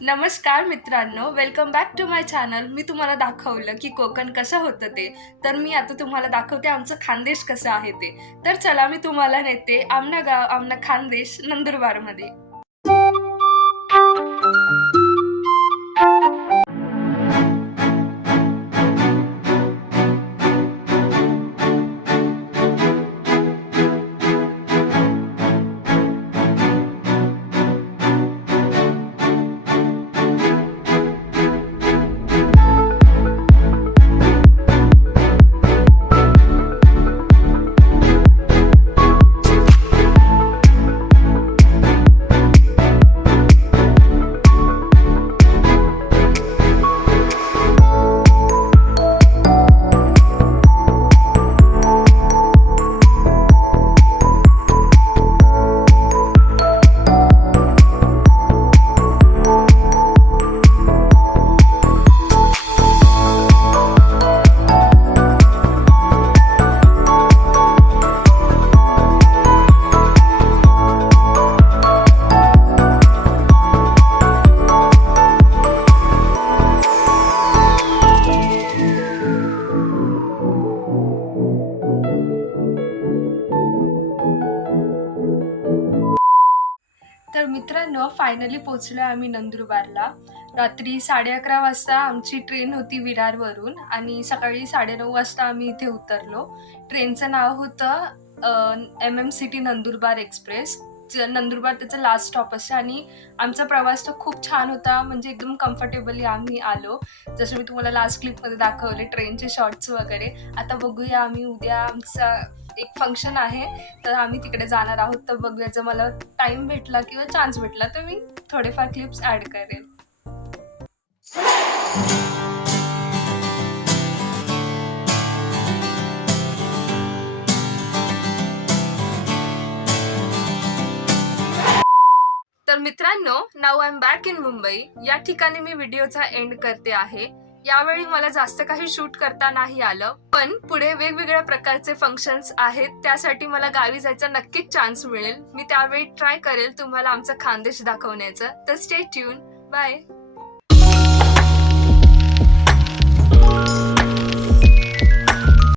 नमस्कार मित्रांनो welcome back to my channel मी तुम्हाला दाखवलं की कोकण कसं होतं ते. तर मी आता तुम्हाला दाखवते आमचं खानदेश कसं आहे ते. तर चला मी तुम्हाला नेते आमना गाव आमना खानदेश नंदुरबारमध्ये. मित्रांनो फायनली पोचलो आम्ही नंदुरबारला. रात्री साडे अकरा वाजता आमची ट्रेन होती विरारवरून आणि सकाळी साडेनऊ वाजता आम्ही इथे उतरलो. ट्रेनचं नाव होतं M M C T Nandurbar express Nandurbar त्याचं लास्ट स्टॉप असतं आणि आमचा प्रवास तर खूप छान होता म्हणजे एकदम कम्फर्टेबली आम्ही आलो. जसं मी तुम्हाला लास्ट क्लिपमध्ये दाखवले ट्रेनचे शॉर्ट्स वगैरे. आता बघूया आम्ही उद्या आमचा एक फंक्शन आहे तर आम्ही तिकडे जाणार आहोत. तर बघूया जर मला टाइम भेटला किंवा चान्स भेटला तर मी थोडेफार क्लिप्स ॲड करेल तर मित्रांनो नाव I am back in Mumbai या ठिकाणी मी व्हिडिओचा एंड करते आहे. यावेळी मला जास्त काही शूट करता नाही आलं. पण पुढे वेगवेगळ्या प्रकारचे फंक्शन्स आहेत त्यासाठी मला गावी जायचा नक्कीच चान्स मिळेल. मी त्यावेळी ट्राय करेल तुम्हाला आमचा खानदेश दाखवण्याचं. तर स्टे ट्यून बाय